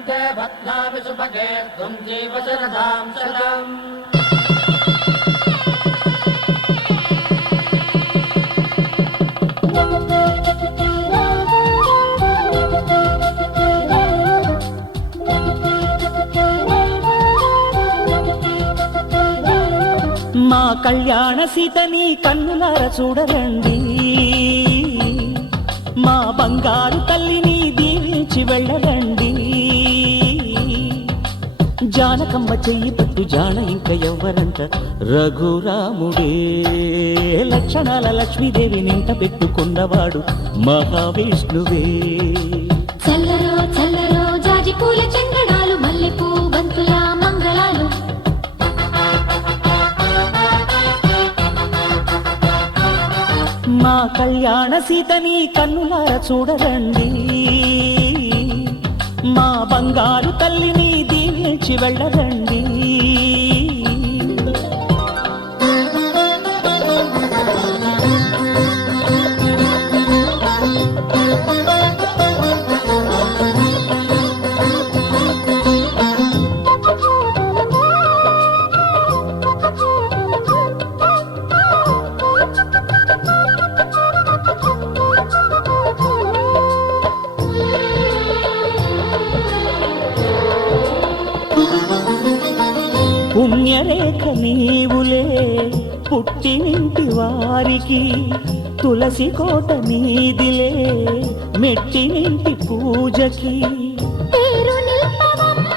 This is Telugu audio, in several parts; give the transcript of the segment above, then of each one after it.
కంఠే బధ్నామి సుభగే త్వం జీవ శరదాం శతం. మా కళ్యాణ సీతని కన్నులార చూడరండి, మా బంగారు తల్లిని దీవించి వెళ్ళరండి. జానకమ్మ చెయ్యి పట్టు జాన ఇంక ఎవ్వరంట, రఘురాముడే లక్షణాల లక్ష్మీదేవి నింట పెట్టుకున్నవాడు మహావిష్ణువే. చల్లరో చల్లరో జాజి పూల చెంగడాలు, మల్లెపూ బంతుల మంగళాలు. మా కళ్యాణ సీతని కన్నులార చూడరండి, మా బంగారు తల్లిని దీవించి వెళ్ళరండి. పుణ్యరేఖ నీవులే పుట్టినింటి వారికి, తులసి కోట నీదిలే మెట్టినింటి పూజకి. పేరు నిల్పవమ్మ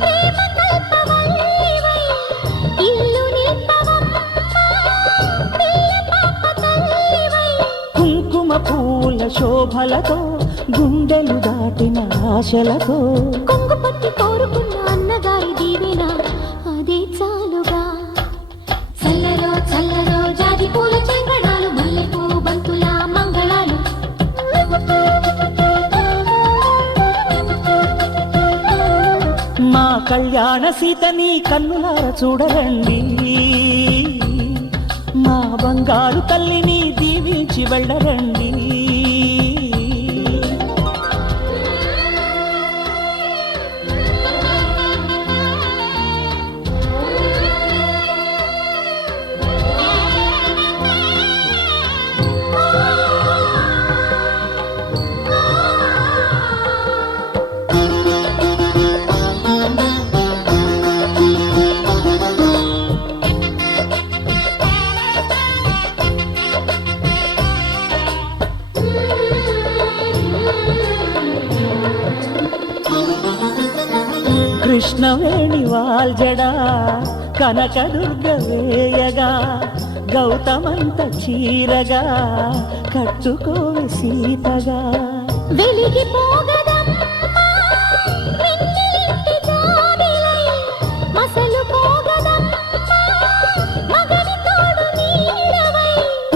ప్రేమ కల్పవల్లివై, ఇల్లు నిల్పవమ్మ పిల్ల పాప తల్లివై. కుంకుమ పూల శోభలతో గుండెలు దాటిన ఆశలతో, కొంగు పట్టి కోరుకున్న అన్నగారి దీవెన అదే చాలుగా. చల్లరో చల్లరో జాజి పూల చెంగడాలు, మల్లెపూ బంతుల మంగళాలు. మా కళ్యాణ సీతని కన్నులార చూడరండి, మా బంగారు తల్లిని దీవించి వెళ్ళరండి. కృష్ణవేణి వాల్జడా కనకదుర్గ వేయగా, గౌతమంత చీరగా కట్టుకోవి సీతగా. వెలిగిపోగదమ్మా వెన్నెలింటి జాబిలై, మసలు పోగదమ్మా మగని తోడు నీడవై.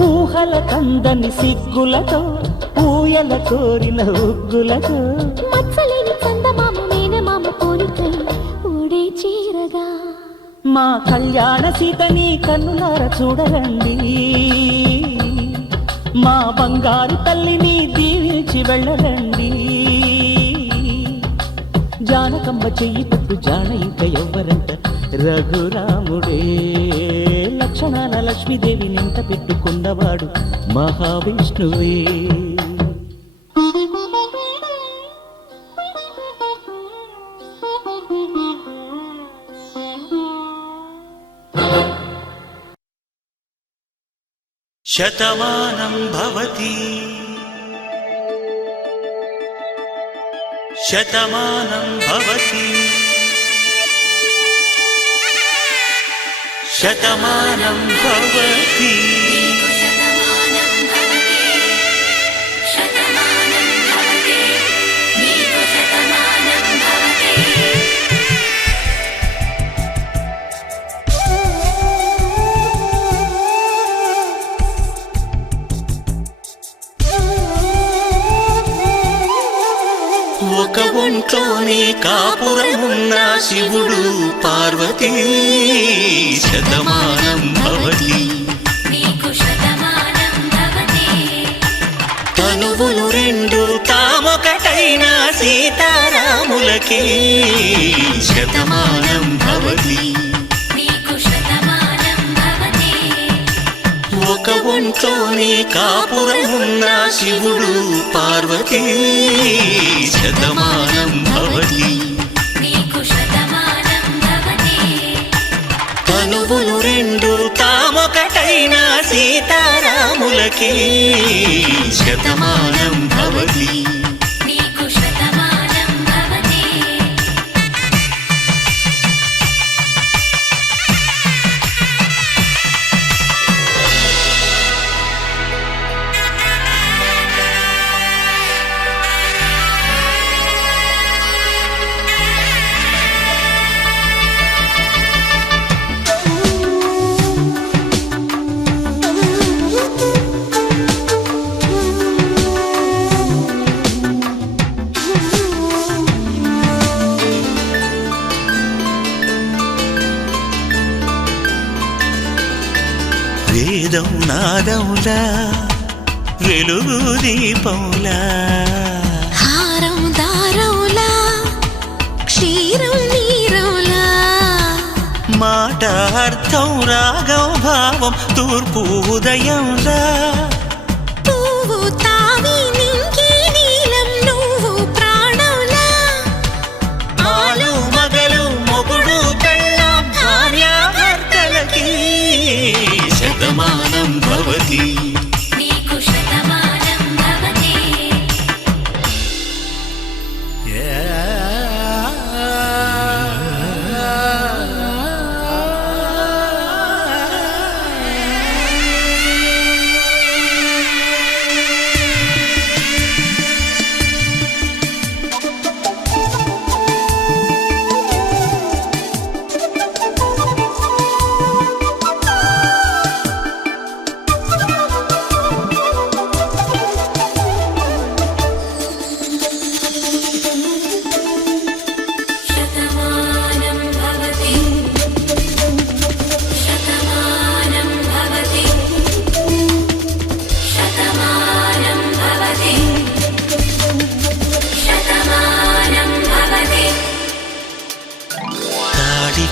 ఊహల కందని సిగ్గులతో ఊయల కోరిన ఉగ్గులతో, మచ్చలేని చందమామ మేనమామ పోలికై ఊడే చీరగా. మా కళ్యాణ సీతని కన్నులార చూడరండి, మా బంగారు తల్లిని దీవించి వెళ్ళరండి. జానకమ్మ చెయ్యి పట్టు జాన ఇంక ఎవ్వరంట, రఘురాముడే లక్షణాల లక్ష్మీదేవి నింట పెట్టుకున్నవాడు మహావిష్ణువే. శతమానం భవతి శతమానం భవతి శతమానం భవతి. ఒక ఒంట్లోనే కాపురమున్న శివుడు పార్వతీ, శతమానం భవతి. తనువులు రెండు తామొకటైన సీతారాము సీతారాములకి శతమానం భవతి ఒక ఒంట్లోనే కాపురం ఉన్న శివుడు పార్వతీ శతమానం భవతి తనువులు రెండు తామొకటైన సీతారాములకి శతమానం భవతి వేదం నాదములా వెలుగు దీపములా హారం దారములా క్షీరం నీరములా మాట అర్థం రాగం భావం తూర్పు ఉదయంలా పువ్వు తావి నింగి నీలం నువ్వు ప్రాణంలా ఆలు మగలు మొగుడు పెళ్ళాం భార్యాభర్తలకి శతమానం భవతి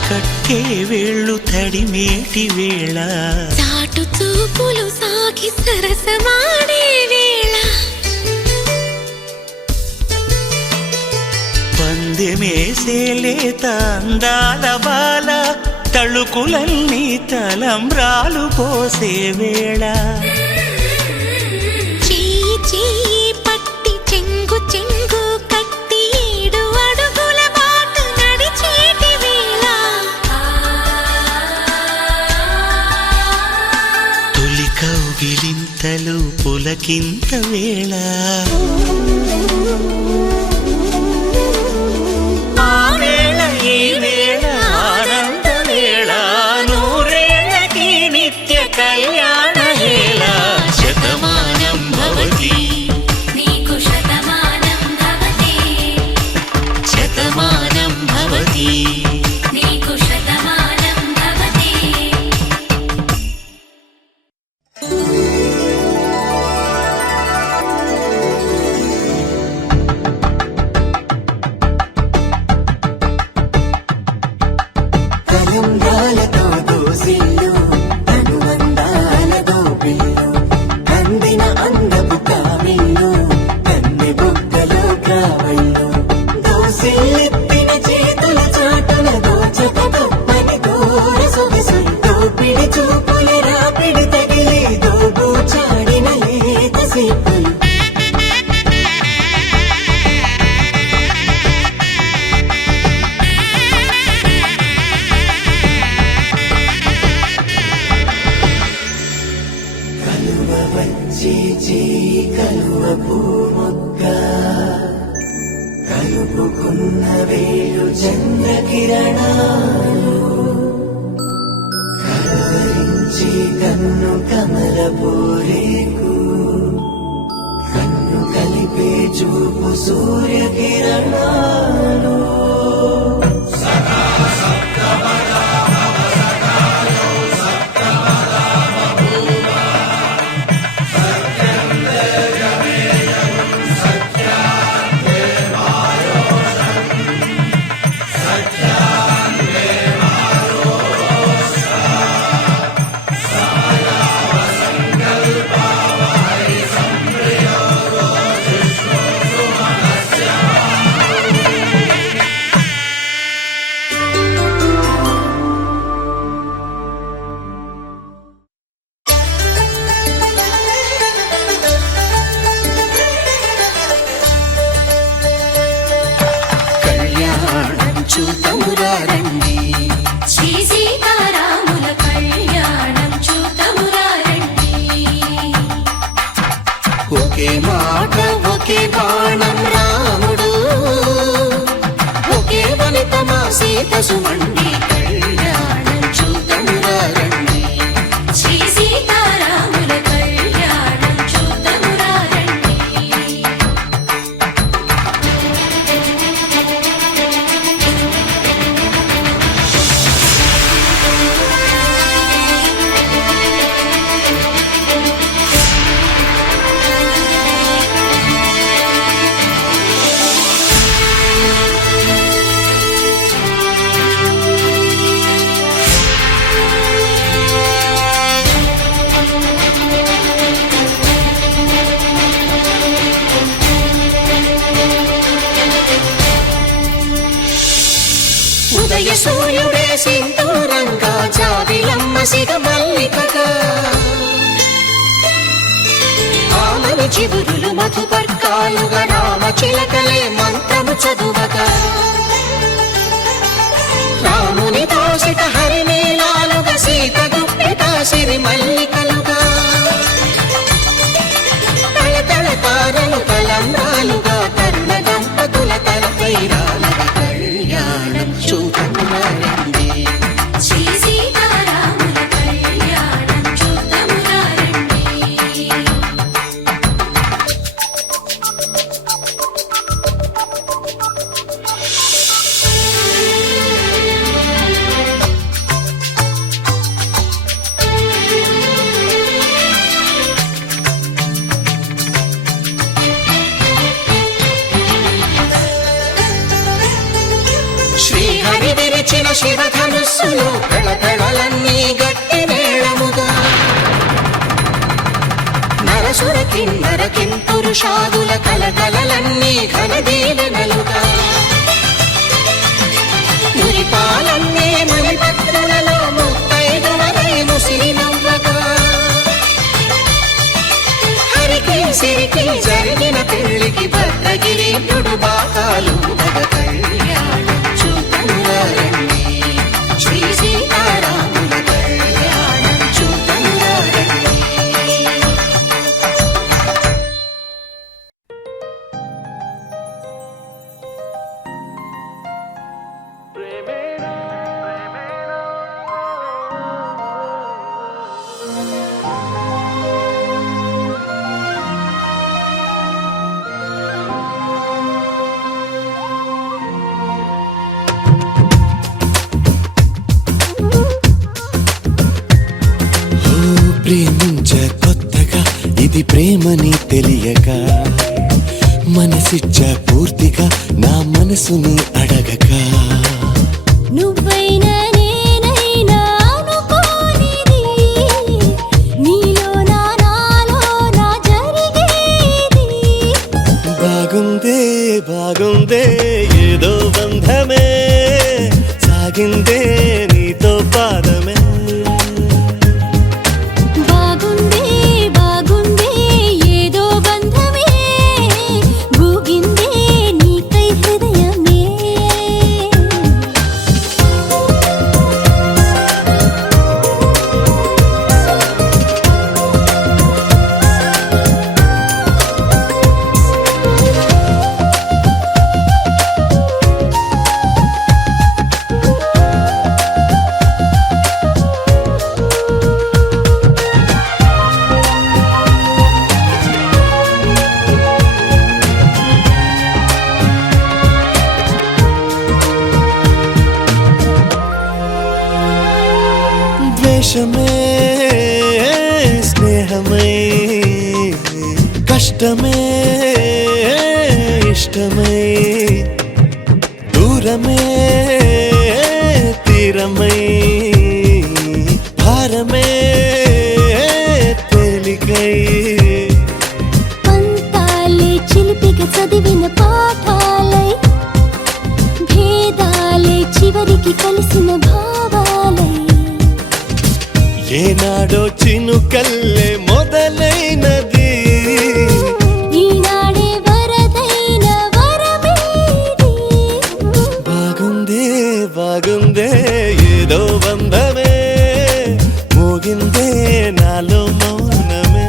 కట్టే వేళ్ళు తడిమేటి వేళ చాటు చూపులు సాగి సరసమాడే వేళ పందెమేసేలేత అందాల బాల తళుకులన్నీ తలంబ్రాలు పోసే వేళ చెయ్యి చెయ్యి పట్టి చెంగు చెంగు కట్టి 7 అడుగుల బాట నడిచేటి వేళ తొలి కౌగిలింతలు పులకింత వేళ ఆ వేళ ఈ వేళ ఆనంద వేళ నూరేళ్ళకి నిత్య కళ్యాణ వేళ శతమానం భవతి శతమానం భవతి కలంగాలతో దోసిల్లు తనువందాలతో పిల్లు కందిన అందపు కావిల్లు కన్నె బుగ్గలో గ్రావళ్ళు దోసిల్లెత్తిన చేతుల చాటుల దోచక తప్పని దూర సొగసులు దోపిడి చూపుల రాపిడి తగిలి దోబు చాడిన లేత సేపులు కలువ పూముక్క కలుపుకున్న వేలు చంద్రకిరణాలు కలవరించి కన్ను కమల పోరేకు కన్ను కలిపే చూపు సూర్యకిరణాలు చూతమురా రండి. శ్రీ సీతారాముల కళ్యాణం చూతమురా రండి. ఒకే మాట ఒకే బాణం రాముడు, ఒకే వనిత మా సీత సుమండి కళ్యాణం చూతమురా రండి. శ్రీ సీతారాముల కళ్యాణం చూతమురా రండి. ఉదయ సూర్యుడే సింధూరంగా జాబిలమ్మ సిగ మల్లికగా, ఆమని చివురులు మధుపర్కాలుగా రామ చిలకలే మంత్రము చదువగా, రాముని దోసిట హరినీలాలుగా సీత గుప్పిట సిరి మల్లికలుగా, తళతళ తారలు తలంబ్రాలుగా తరుణ దంపతుల తలపై రాలగా కళ్యాణం చూతమురా రండి. శ్రీ సీతారాముల కళ్యాణం చూతమురా రండి. శ్రీహరి విరిచిన శివధనుస్సులు కళకళలన్నీ గట్టి మేళముగా, నరసుర కిన్నర కింపురుషాదుల కలకలలన్నీ ఘనదీవెనలుగా, మురిపాలన్నీ మణిపత్రులలో ముత్తైదువలై ముసిరి నవ్వగా, హరికి సిరికి జరిగిన పెళ్లికి భద్రగిరి బాకాలు మగ కళ్యాణం చూతమురా రండి. శ్రీ సీతారాముల కళ్యాణం చూతమురా రండి. ప్రేమించ కొత్తగా ఇది ప్రేమని తెలియక, మనసిచ్చ పూర్తిగా నా మనసుని అడగక, నువ్వైనా నేనైనా అనుకోనిది, నీలో నాలో నా జరిగేది. బాగుందే బాగుందే ఏదో బంధమే సాగిందే నీతో పాదమే. బాగుందే బాగుందే ఏదో బంధమే, గూగిందే నీకై హృదయమే. ద్వేషమే స్నేహమై, కష్టమే ఇష్టమై, దూరమే తీరమై, భారమే తేలికై, పంతాలే చిలిపిగా చదివిన పాఠాలై, భేదాలే చివరికి కలిసిన భావాలై, ఏనాడో చినుకల్లే మొదలైనది, ఈనాడే వరదైన వరమేది. బాగుందే బాగుందే ఏదో బంధమే మోగిందే నాలో మౌనమే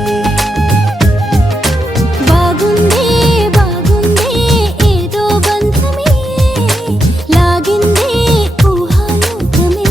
బాగుందే బాగుందే ఏదో బంధమే లాగిందే ఊహాలోకమే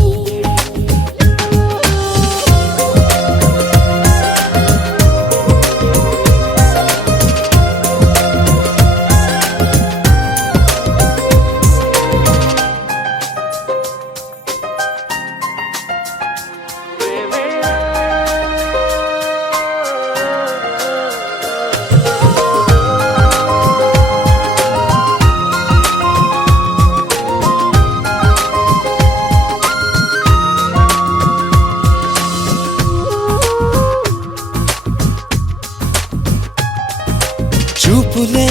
చూపులే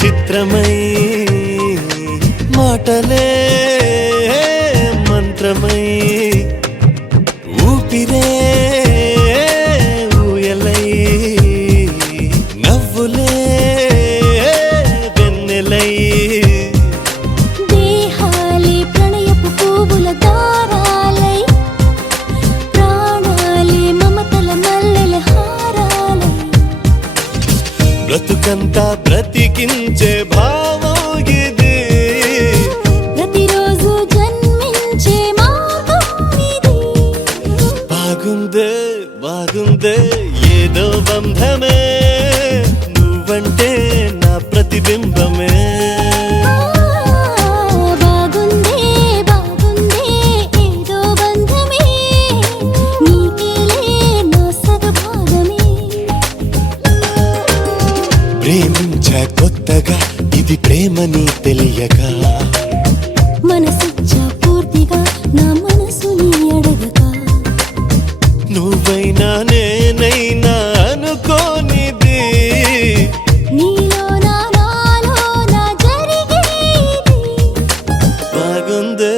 చిత్రమై మాటలే మంత్రమై ఊపిరే ఊయలై నవ్వులే వెన్నెలై దేహాలే ప్రణయపు పువ్వుల దారాలై ప్రాణాలే మమతల మల్లెల హారాలై బ్రతుకంతా బ్రతికించే భావం ఇది ప్రతిరోజు జన్మించే మార్గం ఇది బాగుందే బాగుందే ఏదో బంధమే నువ్వంటే నా ప్రతిబింబమే బాగుందే బాగుందే ఏదో బంధమే నీకేలే నా సగభాగమే ప్రేమించా కొత్తగా ఇది ప్రేమని తెలియక మనసిచ్చా పూర్తిగా నా మనసుని అడగక నువ్వైనా నేనైనా అనుకోనిది నీలో నాలో నా జరిగేది బాగుందే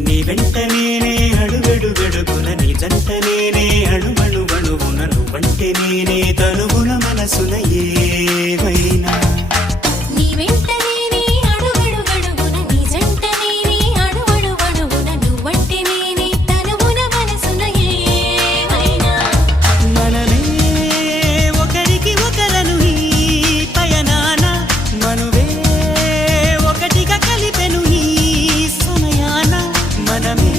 నీ వెంట నేనే అడుగడుగడుగున నీ జంట నేనే అణువణువణువున నువ్వంటే నేనే తనువున మనసున ఏవైనా నీ వెంట నేనే అడుగడుగడుగున నీ జంట నేనే అడువడువడువున నువ్వంటే నేనే తనువున మనసున ఏమైనా మనమే ఒకరికి ఒకరను ఈ పయనాన మనువే ఒకటిగా కలిపెను ఈ సమయాన మనమే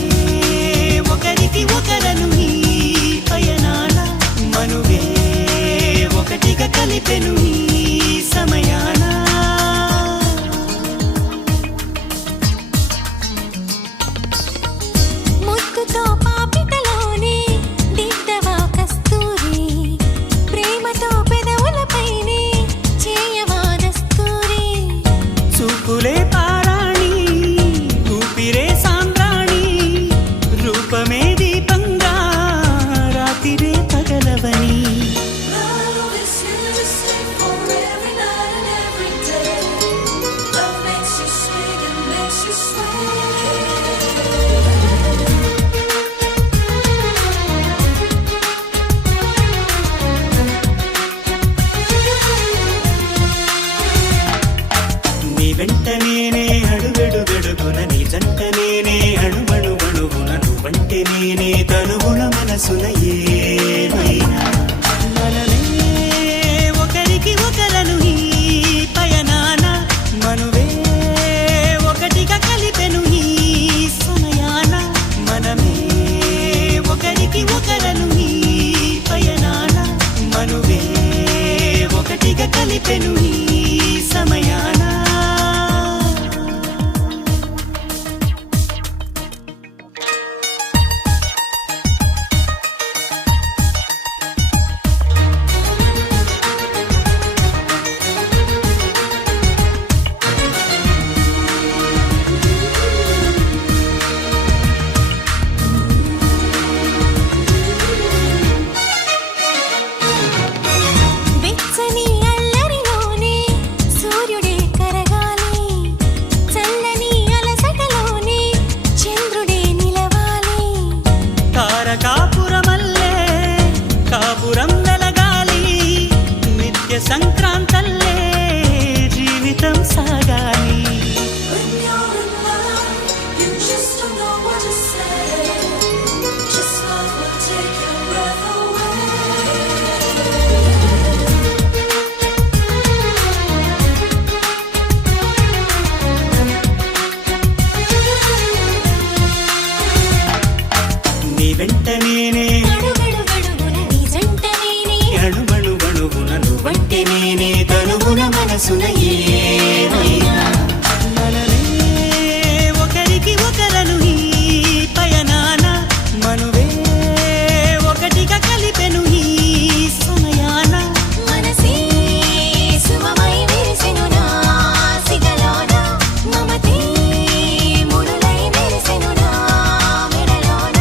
ఒకరికి ఒకరను ఈ పయనాన మనువే ఒకటిగా కలిపెను ఈ సమయాన ముక్కుతో పాపిటలోనే దిద్దవా కస్తూరి ప్రేమతో పెదవులపైనే చేయవా దస్తూరి చూపులే పారాణి ఊపిరే సాంబ్రాణి రూపమే దీపంగా రాతిరే పగలవని Love is here to stay for నేనే తనుగుణ మనసున ఏమైనా మనమే ఒకరికి ఒకరను ఈ పయనాన మనువే ఒకటిగా కలిపెను ఈ సమయాన మనమే ఒకరికి ఒకరను ఈ పయనాన మనువే ఒకటిగా కలిపెను ఈ సమయాన వెచ్చని అల్లరిలోనే సూర్యుడే కరగాలి చల్లని అలసటలోనే చంద్రుడే నిలవాలి తారకాపురమల్లే కాపురం వెలగాలి నిత్య సంక్రాంతల్లే జీవితం సాగాలి When you're in love, you just don't know what to say. Just love will take your breath away. నీ వెంట నేనే అడుగడుగడుగున నీ జంట నేనే. అణువణువణువున నువ్వంటే నేనే తనుగుణ మనసున ఏమైనా మనమే ఒకరికి ఒకరను ఈ పయనాన మనువే ఒకటిగా కలిపెను ఈ సమయాన మనసే సుమమై విరిసెను నా సిగలోన. మమతే ముడులై మెరిసెను నా మెడలోన.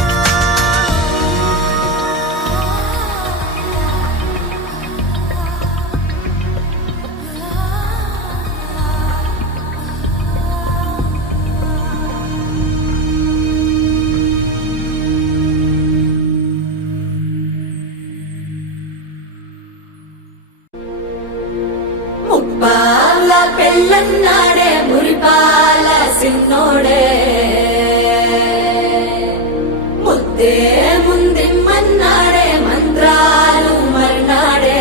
ముప్పాల పెళ్ళన్నాడే మురిపాల సిన్నోడే ముద్దే ముందిమ్మన్నాడే మంత్రాలు మర్నాడే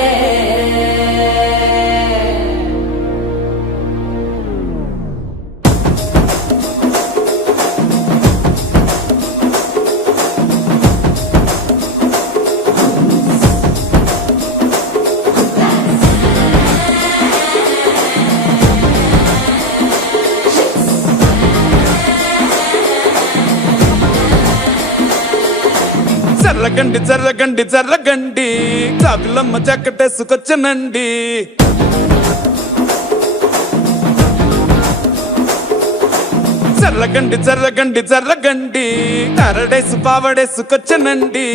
జర్రగండి జర్రగండి జర్రగండి చాకులమ్మ చక్కటేసుకొచ్చనండి జర్రగండి జర్రగండి జర్రగండి కరడేసు పావడేసుకొచ్చనండి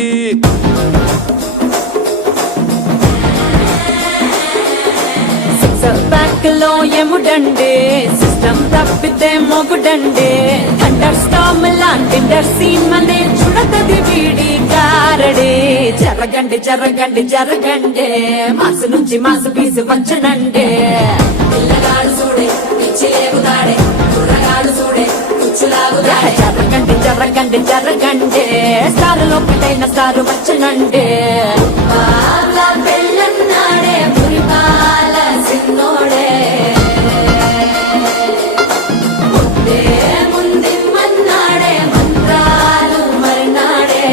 బ్యాక్ లో ఎముడండే సిస్టమ్ తప్పితే మొగుడండే థండర్ స్టామ్ లాంటి సీన్ మనే చుడతది వీడి కారడే జరగండి జరగండి జరగండే మాసు నుంచి మాసు పీసు వంచనండే పిల్లగాడు చూడే పిచ్చి లేగుతాడే కుర్రగాడు చూడే కుచ్చులాగుతాడే జరగండి జరగండి జరగండే స్టార్ ఒకటైన స్టార్ వచ్చనండే పాల పెళ్ళన్నాడే మురిపాల సిన్నోడే ముద్దే ముందిమ్మన్నాడే మంత్రాలు మరినాడే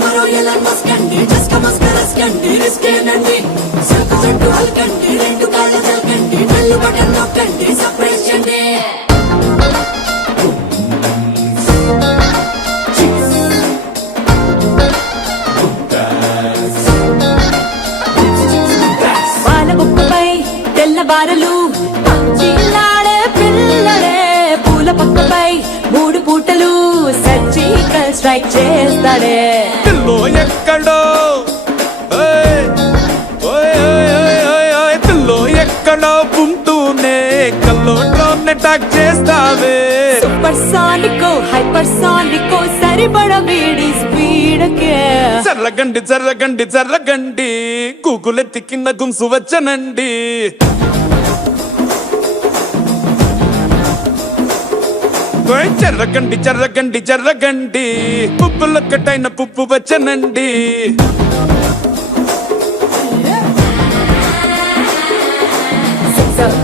మరో ఎలా మస్కండి జస్క మస్కరస్కండి రిస్కేనండి సరుకు చెట్టు అల్కండి రెండు కాళ్ళ చల్కండి నల్లు బటన్ నొక్కండి సర్ప్రైజ్ చేయండి బారలు చిల్లాడే పిల్లలే పూల పక్కపై 3 పూటలు సర్జికల్ స్ట్రైక్ చేస్తాడే పిల్లో ఎక్కడో ఓయ్ ఓయ్ ఓయ్ ఓయ్ ఓయ్ పిల్లో ఎక్కడో ఉంటూనే కల్లోనే టాక్ చేస్తావే సూపర్ సానికో హైపర్ సానికో సరిపడ వీడి స్పీడ్ కే చర్రగండి చర్రగండి చర్రగండి గూగులెత్తి కింద గుంసు వచ్చనండి చర్రగండి చర్రగండి చర్రగండి పుప్పులొక్కటైన పుప్పు వచ్చనండి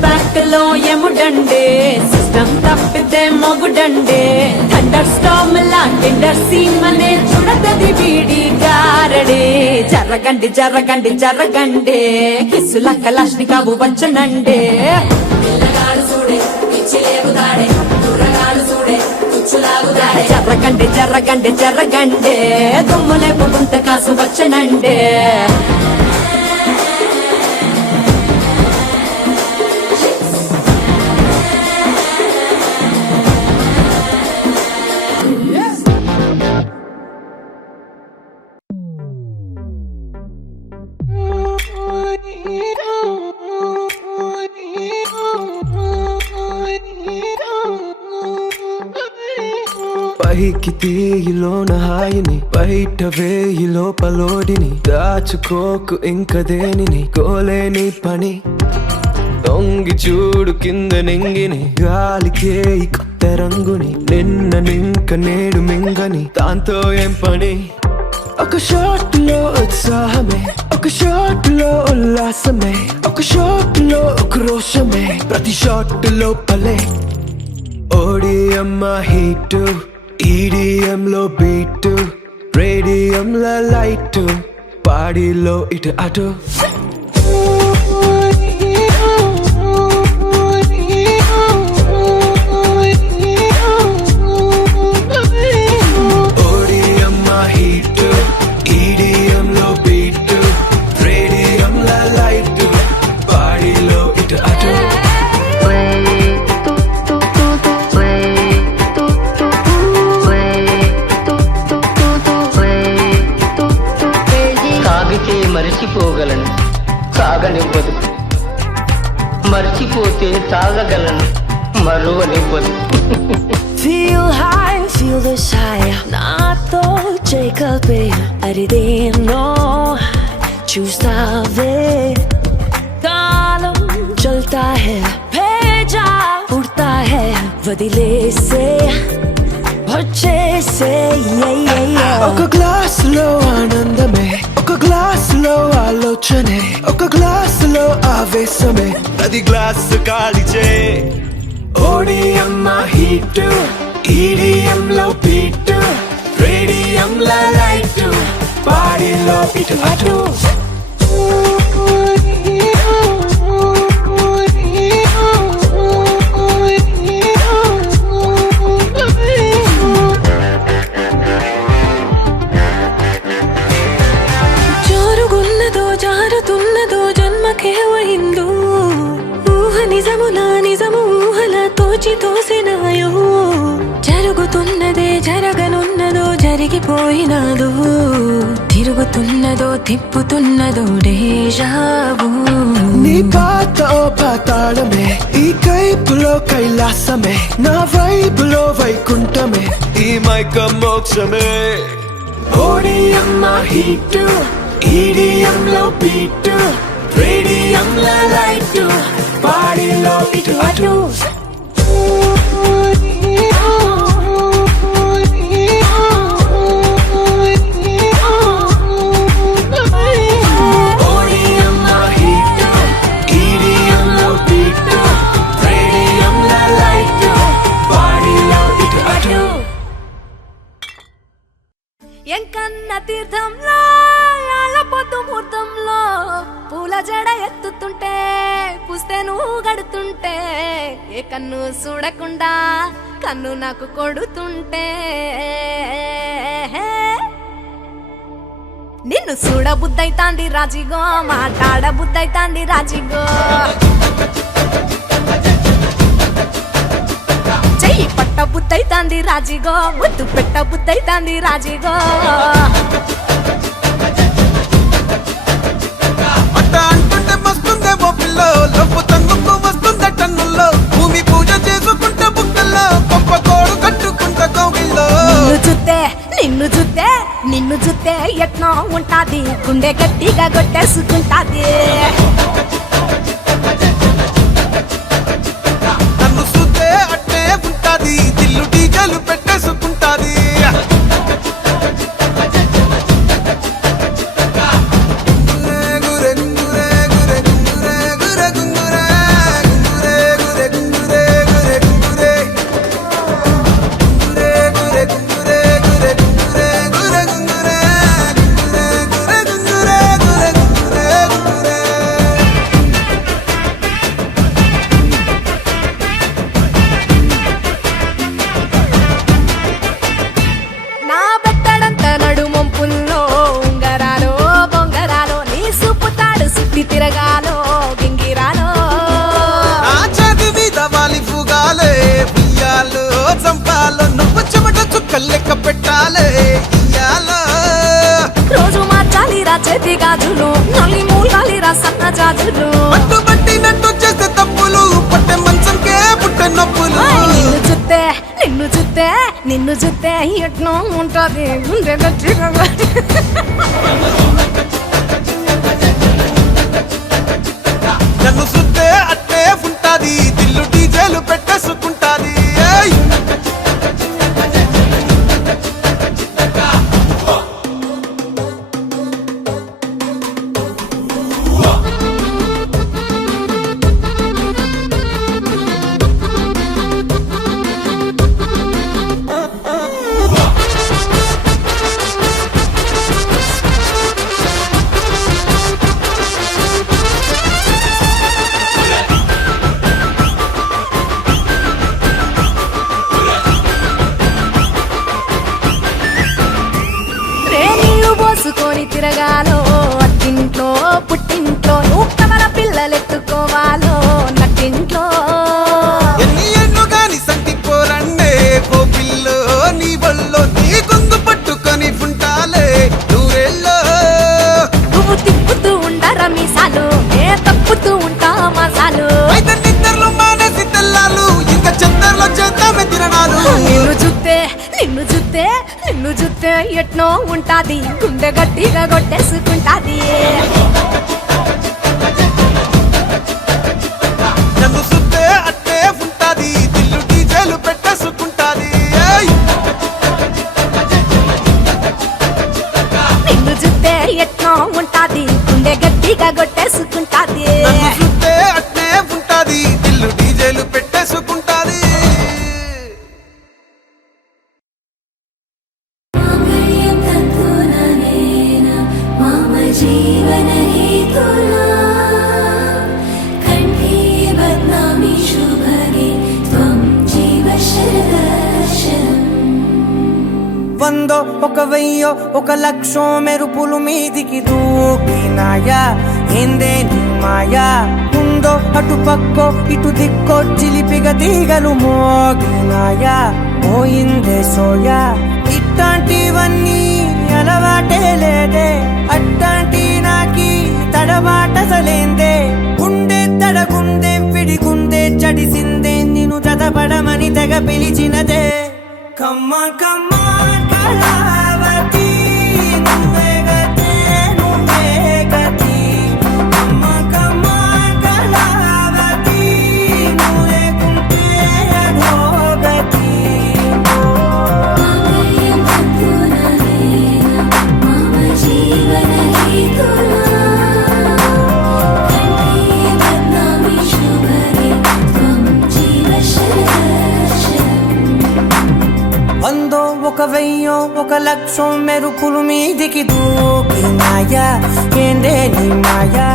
బ్యాక్లో ఎముడండే సిస్టమ్ తప్పితే మొగుడండే థండర్ స్టార్మ్ లా టెండర్ సీమనే చూడతది వీడి గారడే జర్రగండి జర్రగండి జర్రగండి కిస్సుల కలాష్ని కావు వచ్చనండే పిల్లగాడు చూడే పిచ్చి లేగుతాడే దుర్రగాడు చూడే తుచ్చులాగుతాడే జర్రగండి జర్రగండి జర్రగండి దుమ్ములేపు గుంత కాసు వచ్చనండే పైకి తీయిలోన హాయిని బయట వేయి లోపలోడిని దాచుకోకు ఇంక దేనిని కోలేని పని తొంగి చూడు కింద నింగిని గాలికే ఈ కొత్త రంగుని నిన్న నింక నేడు మింగని దాంతో ఏం పని ఒక షాట్ లో ఉత్సాహమే ఒక షాట్ లో ఉల్లాసమే ఒక షాట్ లో ఒక రోషమే ప్రతి షాట్ లో పలే ఓడిఎం హీటు ఈడిఎం లో బీటు రేడియం లో లైట్ పాడిలో ఇటు అటు ఓడిఎం హీటు ఈడిఎం లో బీటు రేడియం లో లైట్ పాడిలో ఇటు అటు మరిచిపోగలను సాగనివ్వదు మర్చిపోతే తాగగలను మరువనివ్వదు Feel high, feel the high నాతో చేకల్పే అరిదేనో చూస్తావే కాలం చల్తా హై భేజా ఉడతా హై వదిలేసే వచ్చేసే ఒక గ్లాస్ లో ఆనందమే ఒక గ్లాస్ లో ఆలోచనే ఒక గ్లాస్ లో ఆవేశమే అది గ్లాస్ కాలిచే ఓడిఎం హీట్ ఈడిఎం లో బీట్ రేడియం లో లైట్ బాడీలో ఇటు అటు తోసినాయో జరుగుతున్నదే జరగనున్నదో జరిగిపోయినాదో తిరుగుతున్నదో తిప్పుతున్నదో డేజావు నీ పాత ఓ పాతాళమే ఈ కైపులో కైలాసమే నా వైపులో వైకుంఠమే ఈ మైక మోక్షమే ఓడిఎం హీట్ ఈడిఎం లో బీట్ రేడియం లో లైట్ బాడీలో ఇటు అటు ఎంకన్న తీర్థంలో పొద్దు ముహూర్తంలో పూల జడ ఎత్తుతుంటే పుస్తే నువ్వు గడుతుంటే ఏ కన్ను చూడకుండా కన్ను నాకు కొడుతుంటే నిన్ను చూడ బుద్ధైతాంది రాజిగో మాట్లాడ బుద్ధైతాంది రాజిగో చెయ్యి పట్ట బుద్ధైతాంది రాజిగో ముద్దు పెట్ట బుద్ధైతాంది రాజిగో అంటుంటే మస్తుందేమో పిల్లో లవ్వు తంగుకు వస్తుందే టన్నుల్లో భూమి పూజ చేసుకుంటే బుక్కల్లో గొప్ప కోడు కట్టుకుంటే కోగిల్లో నిన్ను చూస్తే ఎట్నో ఉంటాది గుండె గట్టిగా కొట్టేసుకుంటాది నన్ను చూస్తే అట్టే ఉంటాది దిల్లు డీజలు పెట్టేసుకుంటాది తిరగాలో గింగిరాలో చది మీద వాలి ఫుగాలే బియ్యాలో చంపాలో నువ్వు చెమట చుక్కలు లెక్క పెట్టాలే ఇయ్యాలో రోజు మార్చాలిరా చేతి గాజులు నల్లి మూలాలిరా సన్న జాజులు పట్టు పట్టినట్టు చేస్తే తప్పులు పట్టే మంచంకే పుట్టే నొప్పులు నిన్ను చూస్తే ఎట్నో ఉంటది గుండె గట్టిగా నన్ను చూస్తే అట్టే ఉంటాది దిల్లు డీజేలు పెట్టేసుకుంటాది పోసుకొని తిరగాలో అట్టింట్లో పుట్టింట్లో నూకమల పిల్లలెత్తుకోవాలో నట్టింట్లో ఎన్ను గాని సంటి పోరండే ఓ పిల్లో నీ వల్లో నీ గొంగు పట్టుకొని ఉంటాలే నూరేళ్ళో నువ్వు తిప్పుతూ ఉండరా మీసాలు ఏ తప్పుతూ ఉంటా మసాలు అయితే నిద్రలు మానేసి తెల్లాలు ఇంకా చెత్తర్లో చేద్దామే తిరణాలు నిన్ను చూస్తే ఎట్నో ఉంటాది గుండె గట్టిగా కొట్టేసుకుంటాది నన్ను చూస్తే అట్టే ఉంటాది దిల్లు డీజేలు పెట్టేసుకుంటాది నిన్ను చూస్తే ఎట్నో ఉంటాది గుండె గట్టిగా కొట్టేసుకుంటాది నన్ను చూస్తే అట్టే ఉంటాది దిల్లు డీజేలు పెట్టేసుకుంటాది जीवन हेतुना कंठे बध्नामि शुभगे त्वं जीव शरदर्शनम् వందో ఒక వెయ్యో ఒక లక్షో మెరుపులు మీదికి దూకినాయా ఏందే నీ మాయా ఉందో అటు పక్కో ఇటు దిక్కో చిలిపిగ తీగలు మోగినాయా పోయిందే సోయా ఇట్లాంటివన్నీ అలవాటే లేదే అట్లాంటి నాకి తడబాటసలేందే గుండె తడగుందే విడిగుందే చడిసిందే నిన్ను చదపడమని తెగ పిలిచినదే కమ్మ కమ్మ కళావతి నువ్వే గతే నువ్వే గతి కమ్మ కమ్మ కళావతి నువ్వే కుంటే అధోగతి जीवन हेतुना कंठे बध्नामि शुभगे त्वं जीव शरदर्शनम् వందో ఒక వెయ్యో ఒక లక్షో మెరుపులు మీదికి దూకినాయా ఏందే నీ మాయా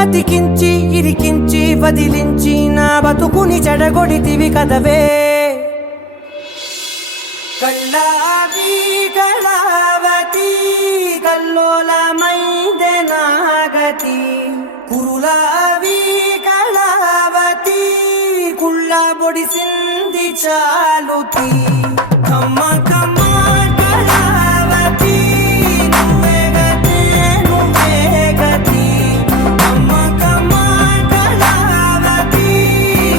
అతికించి ఇరికించి వదిలించి నా బతుకుని చెడగొడితివి కదవే కళ్ళావి కళావతి కల్లోలమైందే నాగతి కురులావి కళావతి కుళ్ళ బొడిసింది చాలుతి కమ్మ కమ్మ కళావతి నువ్వే గతే నువ్వే గతి కమ్మ కమ్మ కళావతి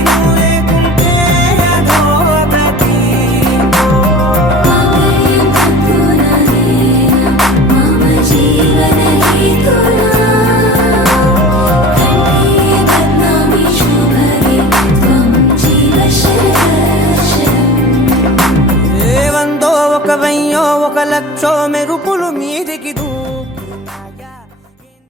నువ్వు లేకుంటే అధోగతి ఏవందో ఒక వెయ్యో ఒక లక్షో మెరుపులు మీదికి దూకి